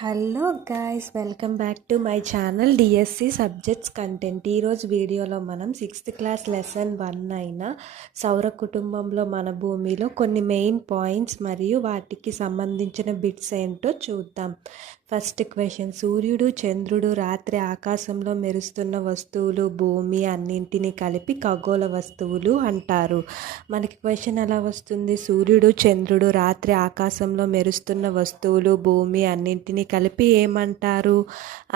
Hello guys, welcome back to my channel DSC subjects content. ఈరోజు వీడియోలో మనం 6th class lesson 1 అయిన సౌర కుటుంబంలో మన భూమిలో కొన్ని మెయిన్ పాయింట్స్ మరియు వాటికి సంబంధించిన బిట్స్ ఏంటో చూద్దాం. ఫస్ట్ క్వశ్చన్, సూర్యుడు, చంద్రుడు, రాత్రి ఆకాశంలో మెరుస్తున్న వస్తువులు, భూమి అన్నింటినీ కలిపి ఖగోళ వస్తువులు అంటారు. మనకి క్వశ్చన్ ఎలా వస్తుంది? సూర్యుడు, చంద్రుడు, రాత్రి ఆకాశంలో మెరుస్తున్న వస్తువులు, భూమి అన్నింటినీ కలిపి ఏమంటారు?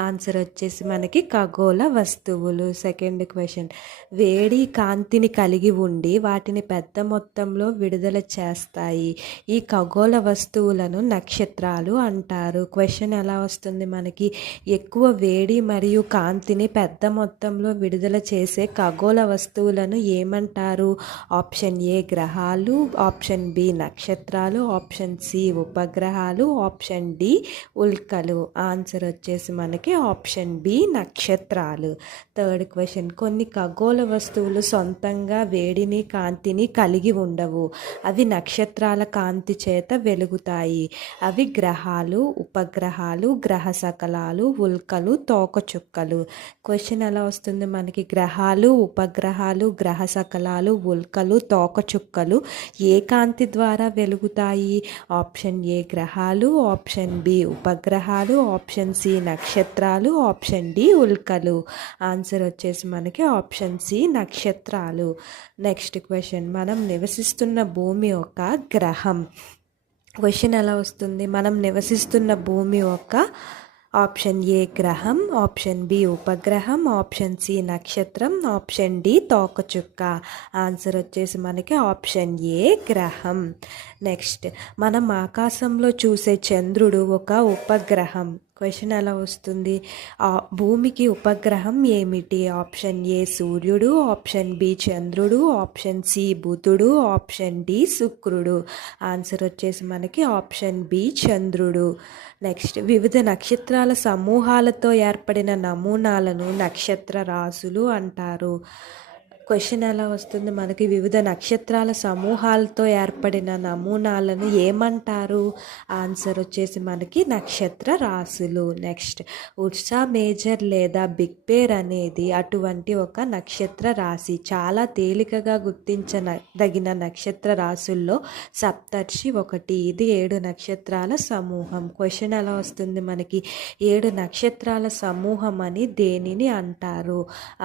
ఆన్సర్ వచ్చేసి మనకి ఖగోళ వస్తువులు. సెకండ్ క్వశ్చన్, వేడి కాంతిని కలిగి ఉండి వాటిని పెద్ద మొత్తంలో విడుదల చేస్తాయి. ఈ ఖగోళ వస్తువులను నక్షత్రాలు అంటారు. క్వశ్చన్ ఎలా వస్తుంది మనకి? ఎక్కువ వేడి మరియు కాంతిని పెద్ద మొత్తంలో విడుదల చేసే ఖగోళ వస్తువులను ఏమంటారు? ఆప్షన్ ఏ గ్రహాలు, ఆప్షన్ బి నక్షత్రాలు, ఆప్షన్ సి ఉపగ్రహాలు, ఆప్షన్ డి ఉల్కలు. ఆన్సర్ వచ్చేసి మనకి ఆప్షన్ బి నక్షత్రాలు. థర్డ్ క్వశ్చన్, కొన్ని ఖగోళ వస్తువులు సొంతంగా వేడిని కాంతిని కలిగి ఉండవు. అవి నక్షత్రాల కాంతి చేత వెలుగుతాయి. అవి గ్రహాలు, ఉపగ్రహాలు, గ్రహ శకలాలు, ఉల్కలు, తోకచుక్కలు. క్వశ్చన్ ఎలా వస్తుంది మనకి? గ్రహాలు, ఉపగ్రహాలు, గ్రహ శకలాలు, ఉల్కలు, తోకచుక్కలు ఏ కాంతి ద్వారా వెలుగుతాయి? ఆప్షన్ ఏ గ్రహాలు, ఆప్షన్ బి ఉపగ్రహాలు, ఆప్షన్ సి నక్షత్రాలు, ఆప్షన్ డి ఉల్కలు. ఆన్సర్ వచ్చేసి మనకి ఆప్షన్ సి నక్షత్రాలు. నెక్స్ట్ క్వశ్చన్, మనం నివసిస్తున్న భూమి ఒక గ్రహం. క్వశ్చన్ ఎలా వస్తుంది? మనం నివసిస్తున్న భూమి ఒక ఆప్షన్ ఏ గ్రహం, ఆప్షన్ బి ఉపగ్రహం, ఆప్షన్ సి నక్షత్రం, ఆప్షన్ డి తోకచుక్క. ఆన్సర్ వచ్చేసి మనకి ఆప్షన్ ఏ గ్రహం. నెక్స్ట్, మనం ఆకాశంలో చూసే చంద్రుడు ఒక ఉపగ్రహం. క్వశ్చన్ ఎలా వస్తుంది? భూమికి ఉపగ్రహం ఏమిటి? ఆప్షన్ ఏ సూర్యుడు, ఆప్షన్ బి చంద్రుడు, ఆప్షన్ సి బుధుడు, ఆప్షన్ డి శుక్రుడు. ఆన్సర్ వచ్చేసి మనకి ఆప్షన్ బి చంద్రుడు. నెక్స్ట్, వివిధ నక్షత్రాల సమూహాలతో ఏర్పడిన నమూనాలను నక్షత్ర రాశులు అంటారు. క్వశ్చన్ ఎలా వస్తుంది మనకి? వివిధ నక్షత్రాల సమూహాలతో ఏర్పడిన నమూనాలను ఏమంటారు? ఆన్సర్ వచ్చేసి మనకి నక్షత్ర రాశులు. నెక్స్ట్, ఉర్సా మేజర్ లేదా బిగ్ బేర్ అనేది అటువంటి ఒక నక్షత్ర రాశి. చాలా తేలికగా గుర్తించదగిన నక్షత్ర రాశుల్లో సప్తర్షి ఒకటి. ఇది 7 నక్షత్రాల సమూహం. క్వశ్చన్ ఎలా వస్తుంది మనకి? 7 నక్షత్రాల సమూహం అని దేనిని అంటారు?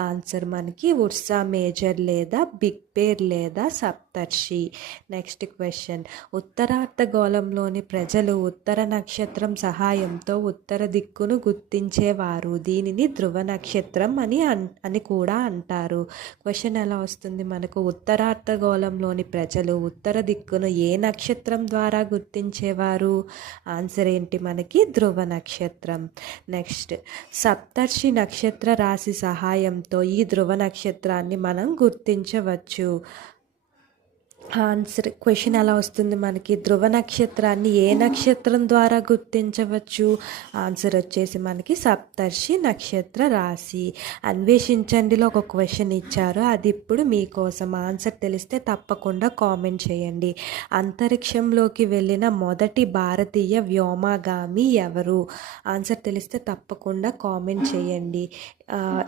ఆన్సర్ మనకి ఉర్సా మేజర్ లేదా బిగ్ బేర్ లేదా సప్తర్షి. నెక్స్ట్ క్వశ్చన్, ఉత్తరార్ధగోళంలోని ప్రజలు ఉత్తర నక్షత్రం సహాయంతో ఉత్తర దిక్కును గుర్తించేవారు. దీనిని ధ్రువ నక్షత్రం అని కూడా అంటారు. క్వశ్చన్ ఎలా వస్తుంది మనకు? ఉత్తరార్ధగోళంలోని ప్రజలు ఉత్తర దిక్కును ఏ నక్షత్రం ద్వారా గుర్తించేవారు? ఆన్సర్ ఏంటి మనకి? ధ్రువ నక్షత్రం. నెక్స్ట్, సప్తర్షి నక్షత్ర రాశి సహాయంతో ఈ ధ్రువ నక్షత్రాన్ని మనం గుర్తించవచ్చు. ఆన్సర్ క్వశ్చన్ ఎలా వస్తుంది మనకి? ధ్రువ నక్షత్రాన్ని ఏ నక్షత్రం ద్వారా గుర్తించవచ్చు? ఆన్సర్ వచ్చేసి మనకి సప్తర్షి నక్షత్ర రాశి. అన్వేషించండిలో ఒక క్వశ్చన్ ఇచ్చారు, అది ఇప్పుడు మీకోసం. ఆన్సర్ తెలిస్తే తప్పకుండా కామెంట్ చేయండి. అంతరిక్షంలోకి వెళ్ళిన మొదటి భారతీయ వ్యోమగామి ఎవరు? ఆన్సర్ తెలిస్తే తప్పకుండా కామెంట్ చేయండి.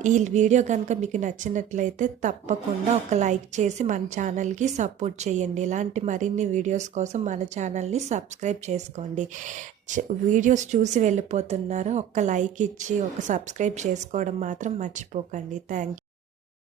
ఈ వీడియో కనుక మీకు నచ్చినట్లయితే తప్పకుండా ఒక లైక్ చేసి మన ఛానల్కి సపోర్ట్ చేయండి. ఇలాంటి మరిన్ని వీడియోస్ కోసం మన ఛానల్ని సబ్స్క్రైబ్ చేసుకోండి. వీడియోస్ చూసి వెళ్ళిపోతున్నారు, ఒక లైక్ ఇచ్చి ఒక సబ్స్క్రైబ్ చేసుకోవడం మాత్రం మర్చిపోకండి. Thank you.